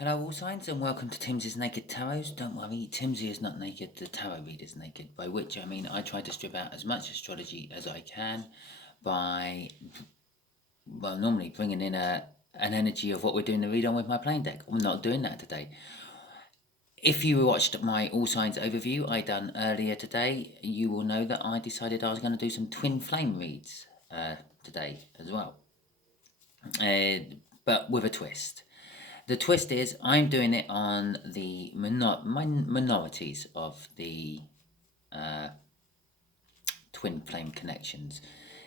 Hello all signs and welcome to Timsy's Naked Tarot. Don't worry, Timsy is not naked, the tarot reader is naked, by which I mean I try to strip out as much astrology as I can by, well, normally bringing in an energy of what we're doing the read on with my playing deck. I'm not doing that today. If you watched my All Signs overview I done earlier today, you will know that I decided I was going to do some Twinflame reads today as well, but with a twist. The twist is I'm doing it on the minorities of the twin flame connections.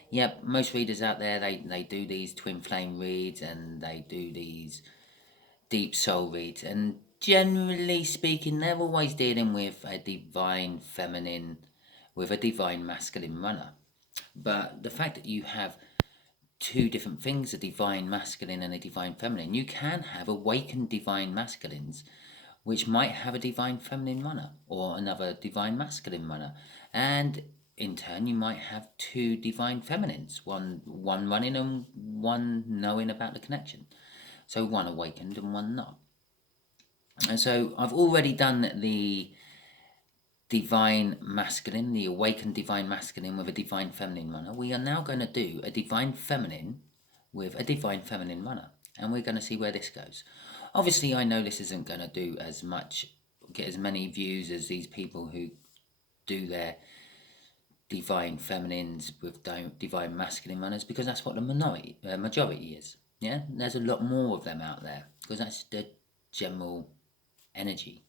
Yep, most readers out there, they do these twin flame reads and they do these deep soul reads. And generally speaking, they're always dealing with a divine feminine with a divine masculine runner. But the fact that you have two different things, a divine masculine and a divine feminine, you can have awakened divine masculines which might have a divine feminine runner or another divine masculine runner, and in turn you might have two divine feminines, one running and one knowing about the connection, so one awakened and one not. And so I've already done the divine masculine, the awakened divine masculine with a divine feminine runner. We are now going to do a divine feminine with a divine feminine runner, and we're going to see where this goes. Obviously, I know this isn't going to do as much, get as many views as these people who do their divine feminines with divine masculine runners, because that's what the majority is. Yeah, there's a lot more of them out there because that's the general energy.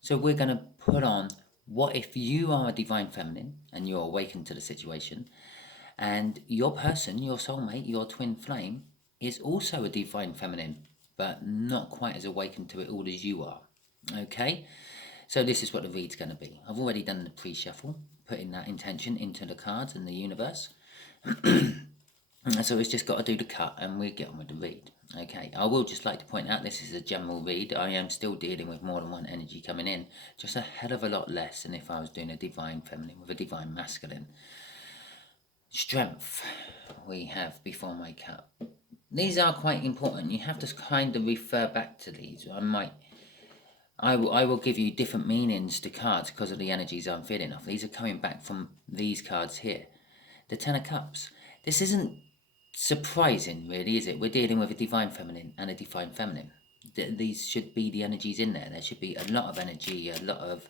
So we're going to put on, what if you are a divine feminine and you're awakened to the situation, and your person, your soulmate, your twin flame, is also a divine feminine, but not quite as awakened to it all as you are. Okay? So this is what the read's going to be. I've already done the pre-shuffle, putting that intention into the cards and the universe. So it's just got to do the cut and we get on with the read. Okay, I will just like to point out this is a general read. I am still dealing with more than one energy coming in, just a hell of a lot less than if I was doing a divine feminine with a divine masculine. Strength we have before my cut. These are quite important. You have to kind of refer back to these. I will give you different meanings to cards because of the energies I'm feeling off. These are coming back from these cards here. The Ten of Cups. This isn't surprising, really, is it? We're dealing with a divine feminine and a divine feminine. These should be the energies in there. There should be a lot of energy, a lot of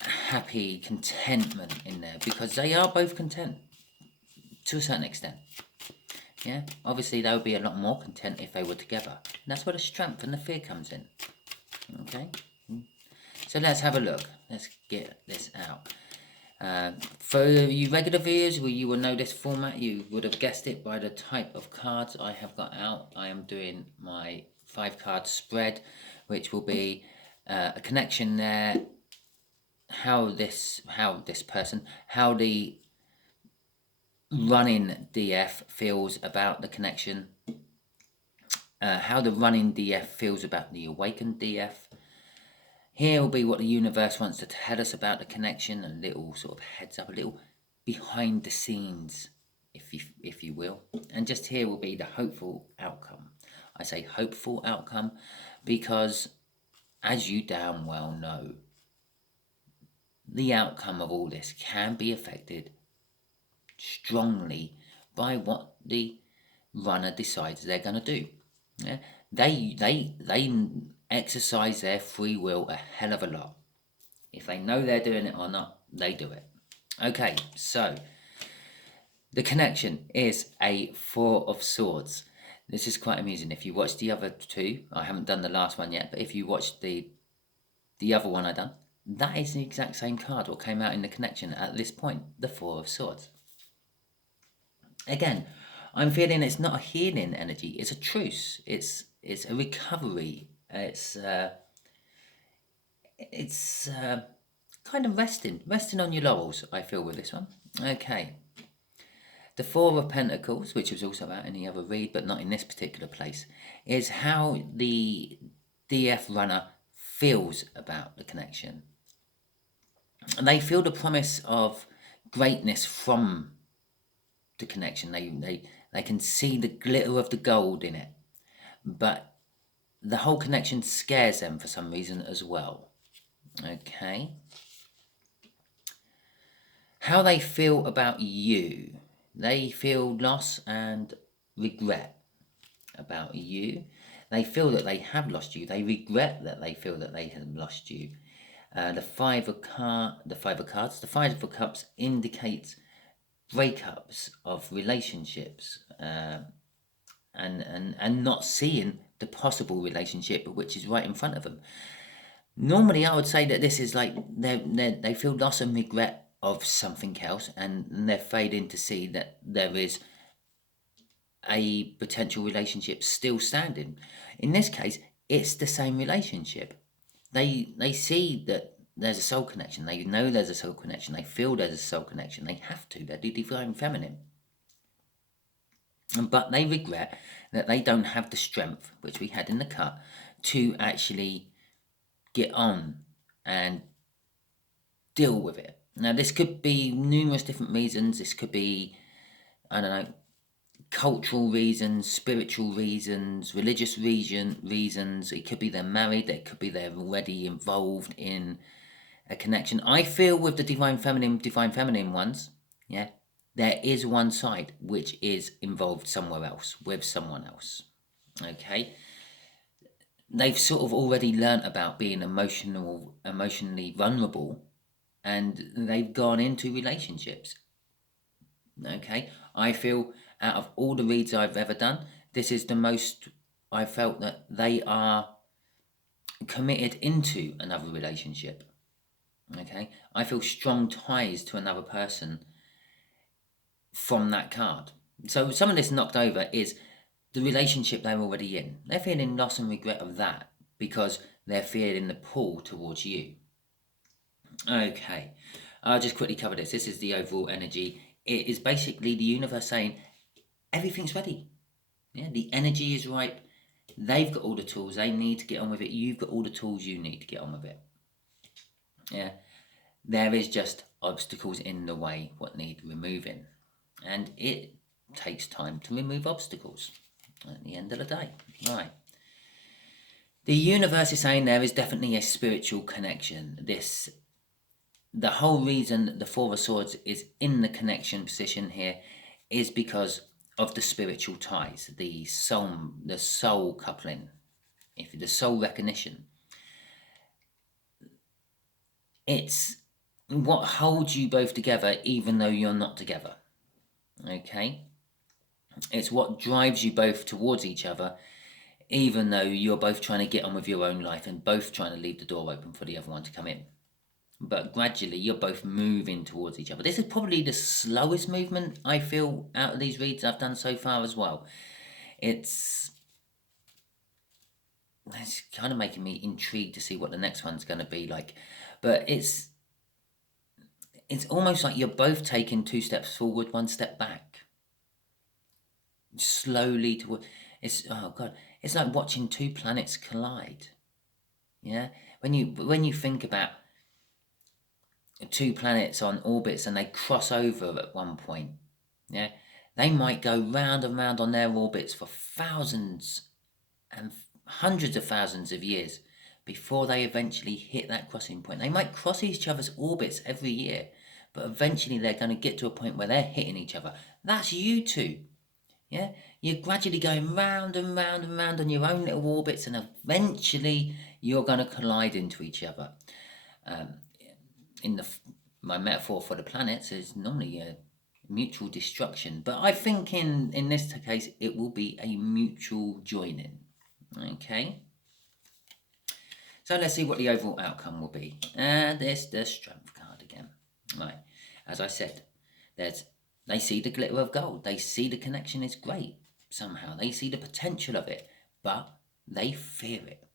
happy contentment in there, because they are both content to a certain extent. Yeah, obviously they would be a lot more content if they were together. And that's where the strength and the fear comes in. Okay, so let's have a look. Let's get this out. For you regular viewers, you will know this format. You would have guessed it by the type of cards I have got out. I am doing my 5-card spread, which will be a connection there, how the running DF feels about the connection, how the running DF feels about the awakened DF. Here will be what the universe wants to tell us about the connection, a little sort of heads up, a little behind the scenes, if you will. And just here will be the hopeful outcome. I say hopeful outcome because, as you damn well know, the outcome of all this can be affected strongly by what the runner decides they're going to do. Yeah? They exercise their free will a hell of a lot. If they know they're doing it or not, they do it. Okay, so the connection is a 4 of Swords. This is quite amusing. If you watch the other two, I haven't done the last one yet, but if you watch the other one I done, that is the exact same card what came out in the connection at this point, the 4 of Swords. Again, I'm feeling it's not a healing energy, it's a truce, it's a recovery, it's kind of resting on your laurels, I feel, with this one. Okay. The 4 of Pentacles, which was also out in the other read, but not in this particular place, is how the DF runner feels about the connection. And they feel the promise of greatness from the connection. They can see the glitter of the gold in it, but the whole connection scares them for some reason as well. Okay. How they feel about you. They feel loss and regret about you. They feel that they have lost you. They regret that they feel that they have lost you. The five of cups indicates breakups of relationships, and not seeing the possible relationship which is right in front of them. Normally, I would say that this is like they feel loss and regret of something else, and they're failing to see that there is a potential relationship still standing. In this case, it's the same relationship. They see that there's a soul connection. They know there's a soul connection. They feel there's a soul connection. They have to. They're the divine feminine. But they regret that they don't have the strength, which we had in the cut, to actually get on and deal with it. Now, this could be numerous different reasons. This could be, I don't know, cultural reasons, spiritual reasons, religious reasons. It could be they're married. It could be they're already involved in a connection. I feel with the divine feminine ones, yeah, there is one side which is involved somewhere else with someone else. Okay, they've sort of already learnt about being emotionally vulnerable, and they've gone into relationships. Okay, I feel out of all the reads I've ever done, this is the most I felt that they are committed into another relationship. Okay, I feel strong ties to another person from that card. So some of this knocked over is the relationship they're already in. They're feeling loss and regret of that because they're feeling the pull towards you. Okay, I'll just quickly cover this. This is the overall energy. It is basically the universe saying everything's ready. Yeah, the energy is right. They've got all the tools they need to get on with it. You've got all the tools you need to get on with it. Yeah, there is just obstacles in the way what need removing, and it takes time to remove obstacles at the end of the day. Right. The universe is saying there is definitely a spiritual connection. The whole reason the Four of Swords is in the connection position here is because of the spiritual ties, the soul coupling, if the soul recognition. It's what holds you both together even though you're not together. Okay? It's what drives you both towards each other even though you're both trying to get on with your own life and both trying to leave the door open for the other one to come in. But gradually you're both moving towards each other. This is probably the slowest movement I feel out of these reads I've done so far as well. It's kind of making me intrigued to see what the next one's going to be like. But it's almost like you're both taking 2 steps forward, 1 step back. Slowly toward. It's like watching 2 planets collide. Yeah, when you think about 2 planets on orbits and they cross over at one point, yeah, they might go round and round on their orbits for thousands and hundreds of thousands of years before they eventually hit that crossing point. They might cross each other's orbits every year, but eventually they're going to get to a point where they're hitting each other. That's you two. Yeah, you're gradually going round and round and round on your own little orbits, and eventually you're going to collide into each other. My metaphor for the planets is normally a mutual destruction, but I think in this case it will be a mutual joining. Okay, so let's see what the overall outcome will be. There's the Strength card again. Right, as I said, they see the glitter of gold. They see the connection is great somehow. They see the potential of it, but they fear it,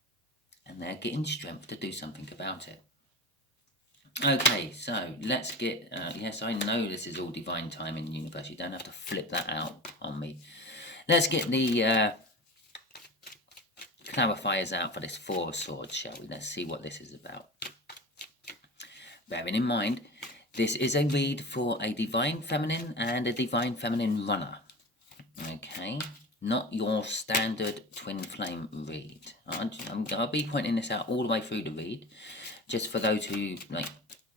and they're getting strength to do something about it. Okay, so let's get, yes, I know this is all divine time in the universe. You don't have to flip that out on me. Let's get the clarifiers out for this Four of Swords, shall we? Let's see what this is about. Bearing in mind, this is a read for a divine feminine and a divine feminine runner. Okay, not your standard twin flame read. I'll be pointing this out all the way through the read, just for those who, like,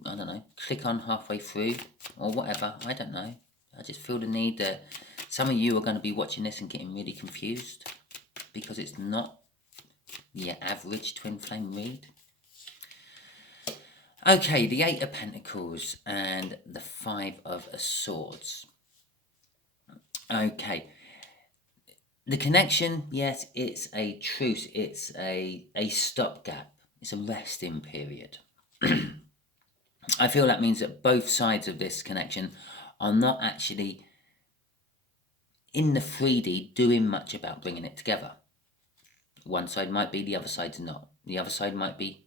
I don't know, click on halfway through or whatever. I don't know. I just feel the need that some of you are going to be watching this and getting really confused because it's not your average twin flame read. Okay, the Eight of Pentacles and the Five of Swords. Okay. The connection, yes, it's a truce. It's a stopgap. It's a resting period. I feel that means that both sides of this connection are not actually in the 3D doing much about bringing it together. One side might be, the other side's not. The other side might be,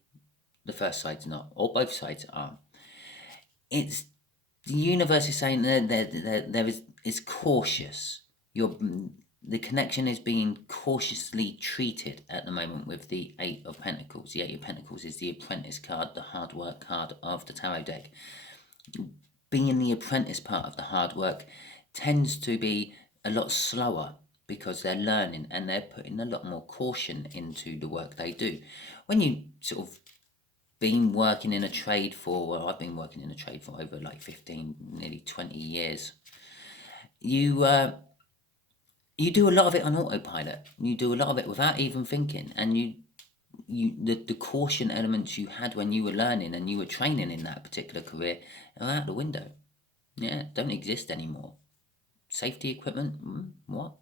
the first side's not. Or both sides are. It's the universe is saying there is cautious. The connection is being cautiously treated at the moment with the Eight of Pentacles. The Eight of Pentacles is the apprentice card, the hard work card of the tarot deck. Being the apprentice part of the hard work tends to be a lot slower because they're learning and they're putting a lot more caution into the work they do. When you sort of been working in a trade for, well, I've been working in a trade for over like 15, nearly 20 years. You do a lot of it on autopilot. You do a lot of it without even thinking, and the caution elements you had when you were learning and you were training in that particular career are out the window. Yeah, don't exist anymore. Safety equipment, what?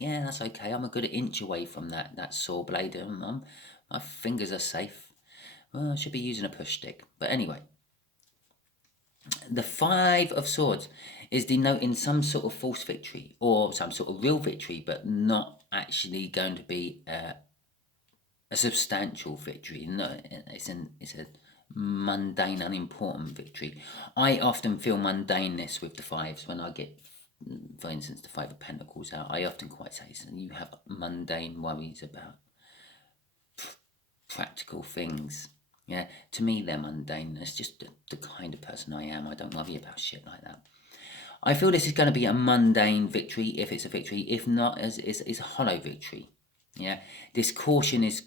Yeah, that's okay. I'm a good inch away from that saw blade. My fingers are safe. Well, I should be using a push stick. But anyway, the Five of Swords is denoting some sort of false victory or some sort of real victory, but not actually going to be a substantial victory. No, it's a mundane, unimportant victory. I often feel mundaneness with the fives when I get, for instance, the Five of Pentacles out. I often quite say, so you have mundane worries about practical things. Yeah, to me they're mundane. It's just the kind of person I am. I don't worry about shit like that. I feel this is going to be a mundane victory if it's a victory. If not, it's a hollow victory. Yeah, this caution is,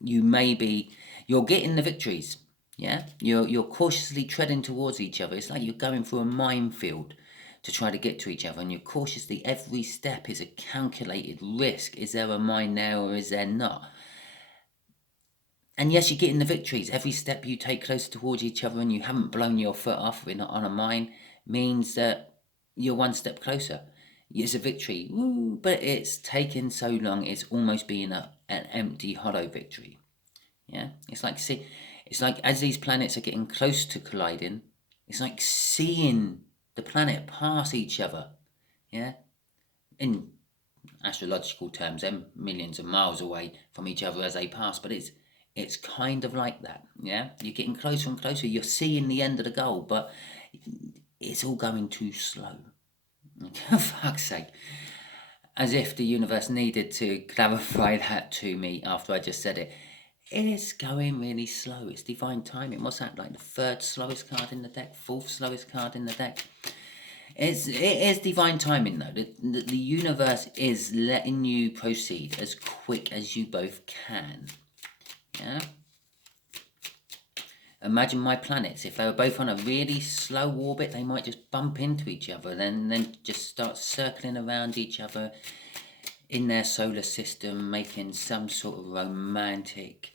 you're getting the victories. Yeah, you're cautiously treading towards each other. It's like you're going through a minefield to try to get to each other, and you're cautiously, every step is a calculated risk. Is there a mine there or is there not? And yes, you're getting the victories. Every step you take closer towards each other and you haven't blown your foot off on a mine means that you're one step closer. It's a victory. Woo, but it's taken so long, it's almost being an empty, hollow victory. Yeah, it's like as these planets are getting close to colliding, it's like seeing the planet pass each other. Yeah, in astrological terms, they're millions of miles away from each other as they pass, but it's kind of like that. Yeah, you're getting closer and closer. You're seeing the end of the goal, but it's all going too slow. For fuck's sake. As if the universe needed to clarify that to me after I just said it. It's going really slow. It's divine timing. What's that, like the third slowest card in the deck? Fourth slowest card in the deck? It is divine timing, though. The universe is letting you proceed as quick as you both can. Yeah? Imagine my planets. If they were both on a really slow orbit, they might just bump into each other, then just start circling around each other in their solar system, making some sort of romantic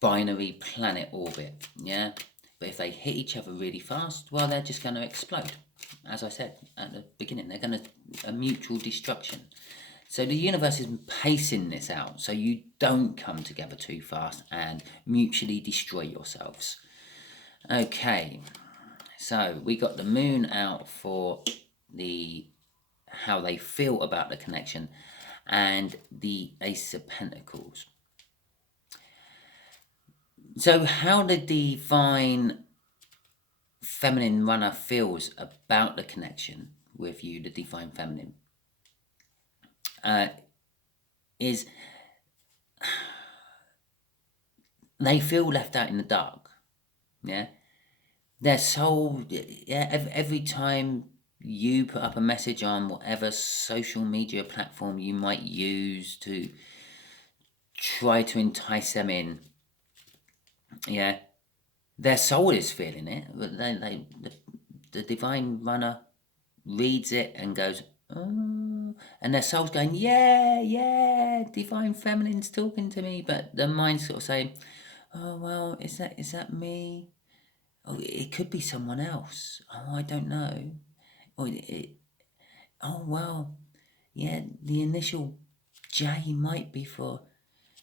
binary planet orbit. Yeah? But if they hit each other really fast, well, they're just going to explode. As I said at the beginning, they're going to a mutual destruction. So the universe is pacing this out so you don't come together too fast and mutually destroy yourselves. Okay, so we got the moon out for how they feel about the connection, and the Ace of Pentacles. So how the divine feminine runner feels about the connection with you, the divine feminine, is they feel left out in the dark. Yeah, their soul. Yeah, every time you put up a message on whatever social media platform you might use to try to entice them in, yeah, their soul is feeling it. But the divine runner reads it and goes, oh, and their soul's going, yeah, yeah, divine feminine's talking to me, but the mind's sort of saying, oh well, is that me? Oh, it could be someone else. Oh, I don't know. Oh, oh well, yeah, the initial J might be for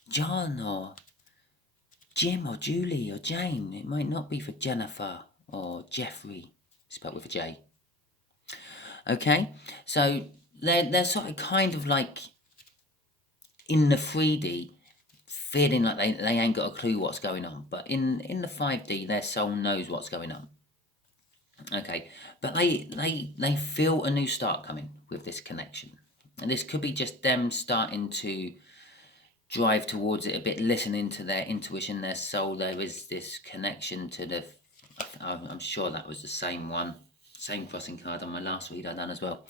John or Jim or Julie or Jane. It might not be for Jennifer or Jeffrey, spelled with a J. Okay, so they're sort of kind of like in the 3D, feeling like they ain't got a clue what's going on, but in the 5D, their soul knows what's going on. Okay, but they feel a new start coming with this connection, and this could be just them starting to drive towards it a bit, listening to their intuition, their soul. There is this connection to the. I'm sure that was the same one, same crossing card on my last read I done as well.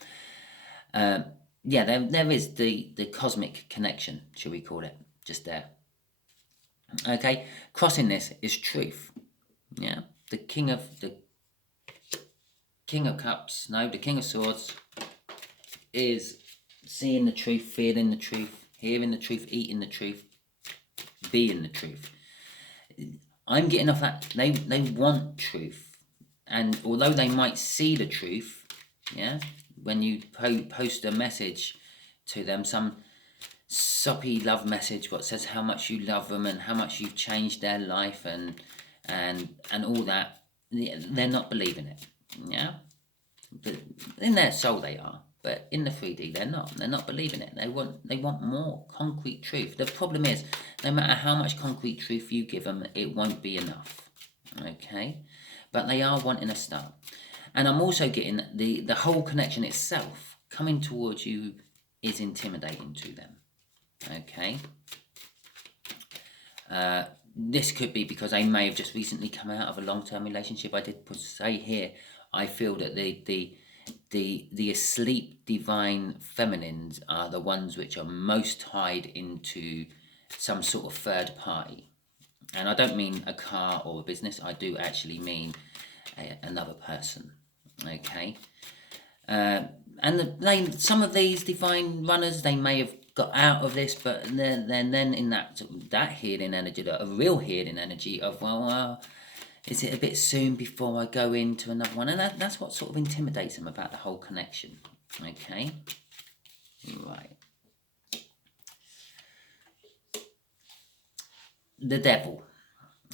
Yeah, there is the cosmic connection, shall we call it, just there. Okay, crossing this is truth. Yeah, the King of Cups, no, the King of Swords is seeing the truth, feeling the truth, hearing the truth, eating the truth, being the truth. I'm getting off that they want truth, and although they might see the truth, yeah, when you post a message to them, some soppy love message what says how much you love them and how much you've changed their life and all that, they're not believing it, yeah. But in their soul they are, but in the 3D they're not believing it. They want more concrete truth. The problem is, no matter how much concrete truth you give them, it won't be enough. Okay, but they are wanting a start. And I'm also getting the whole connection itself coming towards you is intimidating to them. Okay, this could be because they may have just recently come out of a long-term relationship. I did say here, I feel that the asleep divine feminines are the ones which are most tied into some sort of third party. And I don't mean a car or a business, I do actually mean another person. Okay, and some of these divine runners, they may have got out of this, but then in that healing energy, a real healing energy of, well, is it a bit soon before I go into another one? And that's what sort of intimidates them about the whole connection. Okay, right. The devil.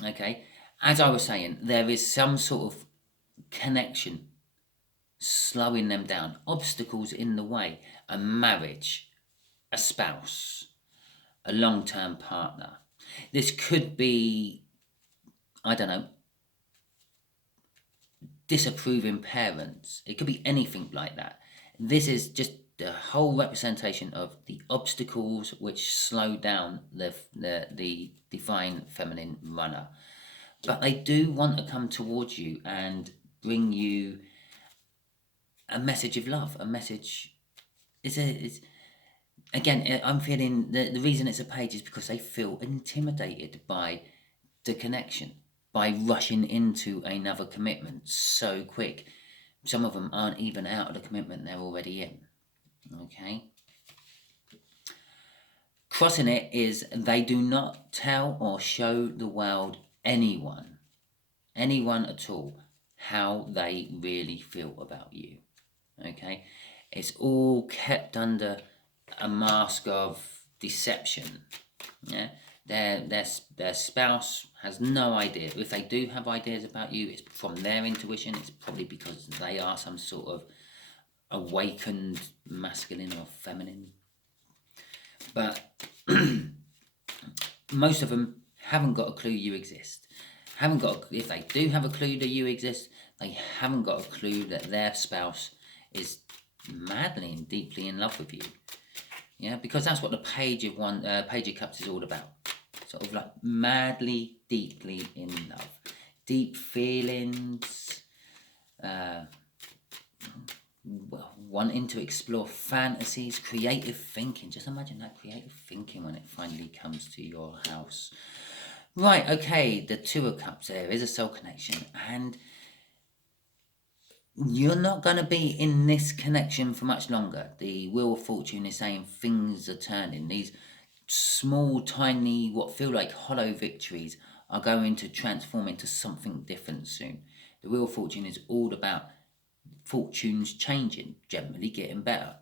Okay, as I was saying, there is some sort of connection slowing them down, obstacles in the way, a marriage, a spouse, a long-term partner. This could be, I don't know, disapproving parents. It could be anything like that. This is just the whole representation of the obstacles which slow down the divine feminine runner. But they do want to come towards you and bring you a message of love, a message. Again, I'm feeling the reason it's a page is because they feel intimidated by the connection, by rushing into another commitment so quick. Some of them aren't even out of the commitment they're already in. Okay. Crossing it is they do not tell or show the world anyone at all, how they really feel about you. Okay. It's all kept under a mask of deception. Yeah, their spouse has no idea. If they do have ideas about you, it's from their intuition. It's probably because they are some sort of awakened masculine or feminine. But most of them haven't got a clue you exist. If they do have a clue that you exist, they haven't got a clue that their spouse is madly and deeply in love with you. Yeah, because that's what the Page of Cups is all about. Sort of like madly, deeply in love, deep feelings, wanting to explore fantasies, creative thinking. Just imagine that creative thinking when it finally comes to your house. Right, okay, the Two of Cups, there is a soul connection, and you're not going to be in this connection for much longer. The Wheel of Fortune is saying things are turning. These small, tiny, what feel like hollow victories are going to transform into something different soon. The Wheel of Fortune is all about fortunes changing, generally getting better.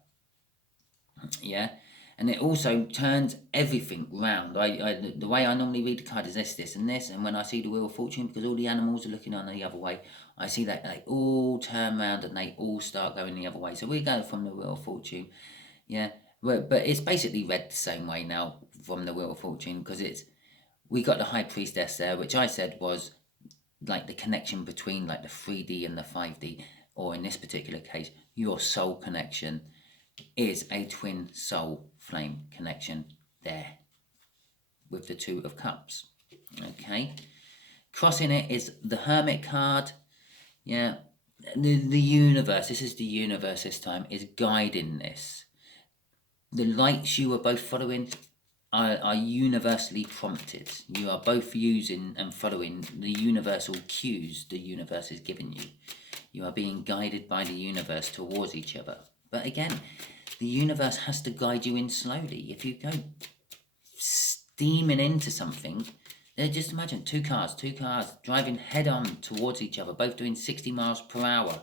Yeah, and it also turns everything round. The way I normally read the card is this, and this, and when I see the Wheel of Fortune, because all the animals are looking on the other way, I see that they all turn around and they all start going the other way. So we go from the Wheel of Fortune, yeah, but it's basically read the same way now from the Wheel of Fortune, because we got the High Priestess there, which I said was like the connection between like the 3D and the 5D, or in this particular case, your soul connection is a twin soul flame connection there with the Two of Cups. Okay, crossing it is the Hermit card. Yeah, the universe, this is the universe this time, is guiding this. The lights you are both following are universally prompted. You are both using and following the universal cues the universe is giving you. You are being guided by the universe towards each other. But again, the universe has to guide you in slowly. If you go steaming into something, just imagine two cars driving head on towards each other, both doing 60 miles per hour.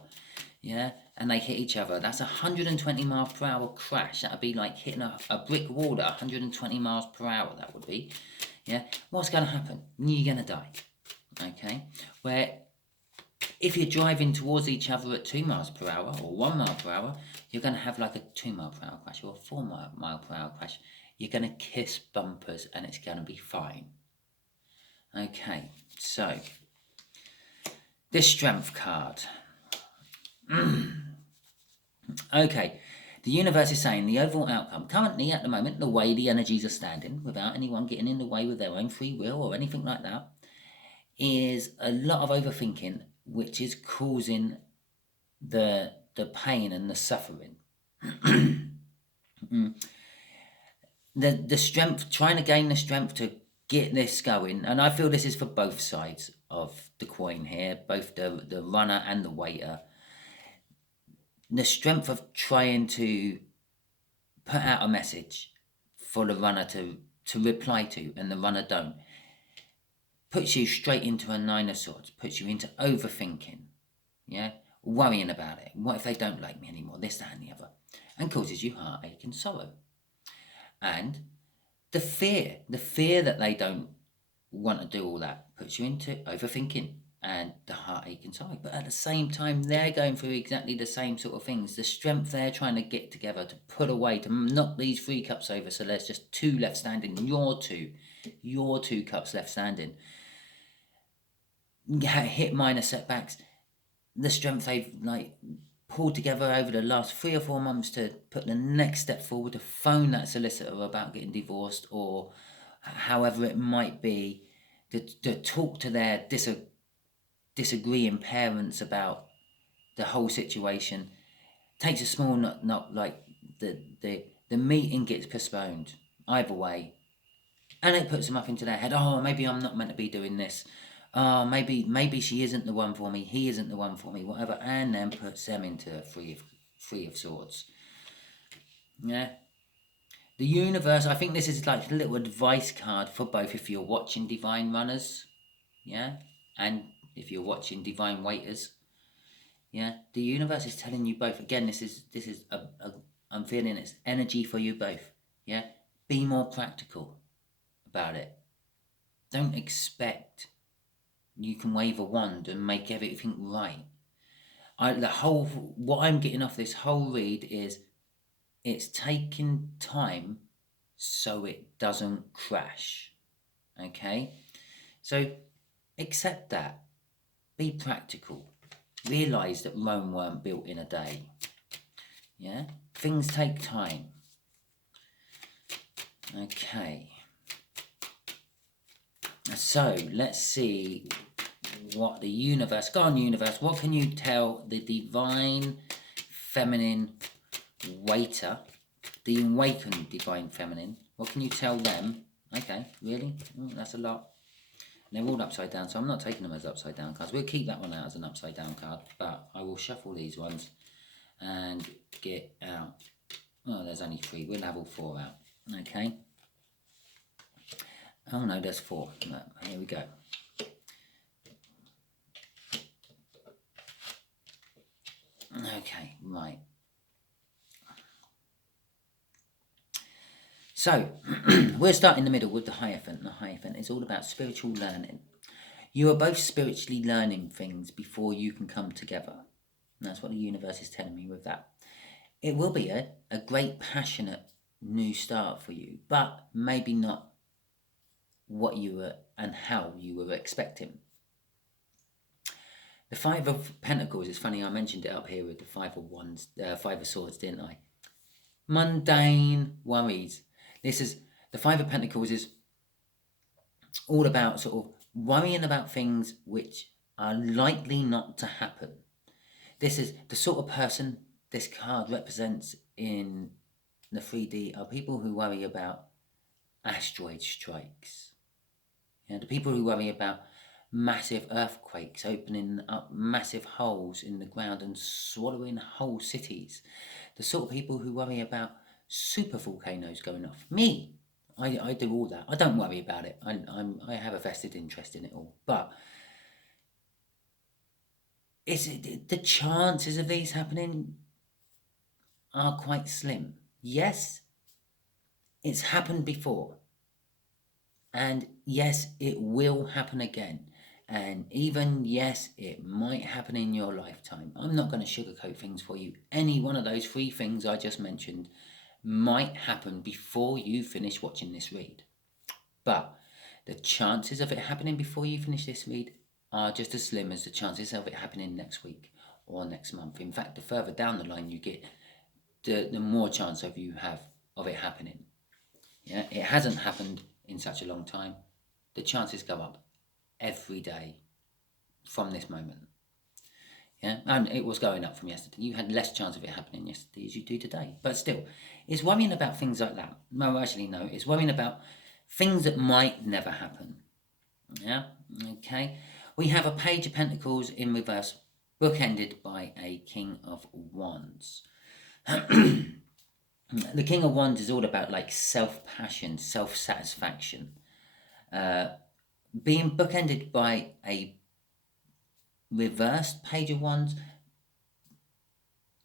Yeah, and they hit each other. That's 120 miles per hour crash. That would be like hitting a brick wall at 120 miles per hour. That would be. Yeah, what's going to happen? You're going to die. Okay, where if you're driving towards each other at 2 miles per hour or 1 mile per hour, you're going to have like a 2 mile per hour crash or a 4 mile per hour crash. You're going to kiss bumpers and it's going to be fine. Okay, so this Strength card. Okay, the universe is saying the overall outcome, currently at the moment, the way the energies are standing, without anyone getting in the way with their own free will or anything like that, is a lot of overthinking, which is causing the pain and the suffering. The strength, trying to gain the strength to get this going, and I feel this is for both sides of the coin here, both the runner and the waiter. The strength of trying to put out a message for the runner to reply to, and the runner don't, puts you straight into a Nine of Swords, puts you into overthinking, yeah, worrying about it. What if they don't like me anymore? This, that, and the other, and causes you heartache and sorrow. And the fear that they don't want to do all that puts you into overthinking and the heartache and sorrow. But at the same time, they're going through exactly the same sort of things. The strength they're trying to get together to put away, to knock these 3 cups over, so there's just 2 left standing. Your two cups left standing. Hit minor setbacks. The strength they've like pulled together over the last 3 or 4 months to put the next step forward, to phone that solicitor about getting divorced, or however it might be, to talk to their disagreeing parents about the whole situation. Takes a small not like the meeting gets postponed either way, and it puts them up into their head, oh, maybe I'm not meant to be doing this, oh, maybe she isn't the one for me, he isn't the one for me, whatever, and then puts them into three of swords. Yeah, the universe, I think this is like a little advice card for both if you're watching Divine Runners, yeah, and if you're watching Divine Waiters. Yeah, the universe is telling you both. Again, this is I'm feeling it's energy for you both. Yeah, be more practical about it. Don't expect you can wave a wand and make everything right. What I'm getting off this whole read is it's taking time so it doesn't crash. Okay, so accept that. Be practical. Realise that Rome weren't built in a day. Yeah? Things take time. Okay. So, let's see what the universe... Go on, universe. What can you tell the divine feminine waiter, the awakened divine feminine. What can you tell them? Okay, really? That's a lot. And they're all upside down, so I'm not taking them as upside down cards. We'll keep that one out as an upside down card, but I will shuffle these ones and get out. Oh, there's only 3. We'll have all 4 out. Okay. Oh no, there's 4. No, here we go. Okay, right. So, we'll start in the middle with the Hierophant. The Hierophant is all about spiritual learning. You are both spiritually learning things before you can come together. And that's what the universe is telling me with that. It will be a great, passionate new start for you, but maybe not what you were and how you were expecting. The 5 of Pentacles, it's funny, I mentioned it up here with the 5 of Wands, 5 of Swords, didn't I? Mundane worries. This is, the 5 of Pentacles is all about sort of worrying about things which are likely not to happen. This is the sort of person this card represents in the 3D are people who worry about asteroid strikes. The people who worry about massive earthquakes opening up massive holes in the ground and swallowing whole cities. The sort of people who worry about super volcanoes going off. Me, I do all that. I don't worry about it. I have a vested interest in it all. But the chances of these happening are quite slim. Yes, it's happened before. And yes, it will happen again. And even, yes, it might happen in your lifetime. I'm not going to sugarcoat things for you. Any one of those 3 things I just mentioned might happen before you finish watching this read. But the chances of it happening before you finish this read are just as slim as the chances of it happening next week or next month. In fact, the further down the line you get, the more chance of you have of it happening. Yeah, it hasn't happened in such a long time. The chances go up every day from this moment. Yeah, and it was going up from yesterday. You had less chance of it happening yesterday as you do today. But still, it's worrying about things like that. No, actually, no. It's worrying about things that might never happen. Yeah, okay. We have a Page of Pentacles in reverse, bookended by a King of Wands. The King of Wands is all about like self-passion, self-satisfaction. Being bookended by a reversed Page of Wands,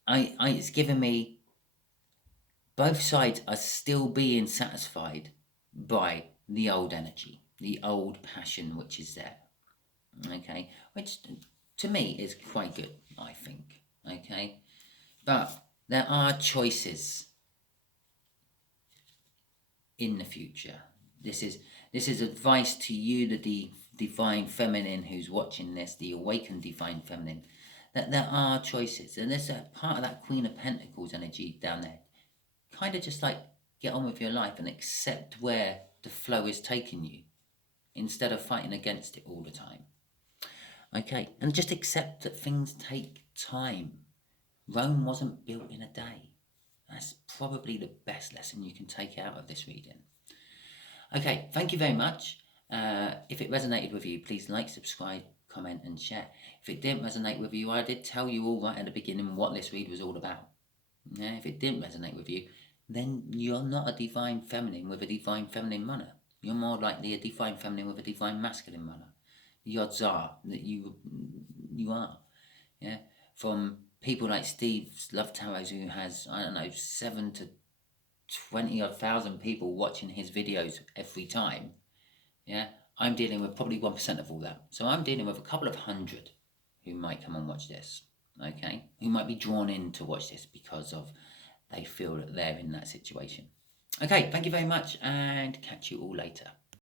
it's given me both sides are still being satisfied by the old energy, the old passion which is there. Okay, which to me is quite good, I think. Okay, but there are choices in the future. This is advice to you, the divine feminine who's watching this, the awakened divine feminine, that there are choices, and there's a part of that Queen of Pentacles energy down there. Kind of just like get on with your life and accept where the flow is taking you, instead of fighting against it all the time. Okay, and just accept that things take time. Rome wasn't built in a day. That's probably the best lesson you can take out of this reading. Okay, thank you very much. If it resonated with you, please like, subscribe, comment and share. If it didn't resonate with you, I did tell you all right at the beginning what this read was all about. Yeah, if it didn't resonate with you, then you're not a divine feminine with a divine feminine runner. You're more likely a divine feminine with a divine masculine runner. The odds are that you are. Yeah, from people like Steve's Love Tarots, who has, I don't know, 7 to 20 odd thousand people watching his videos every time. Yeah, I'm dealing with probably 1% of all that. So I'm dealing with a couple of hundred who might come and watch this. Okay, who might be drawn in to watch this because of they feel that they're in that situation. Okay, thank you very much and catch you all later.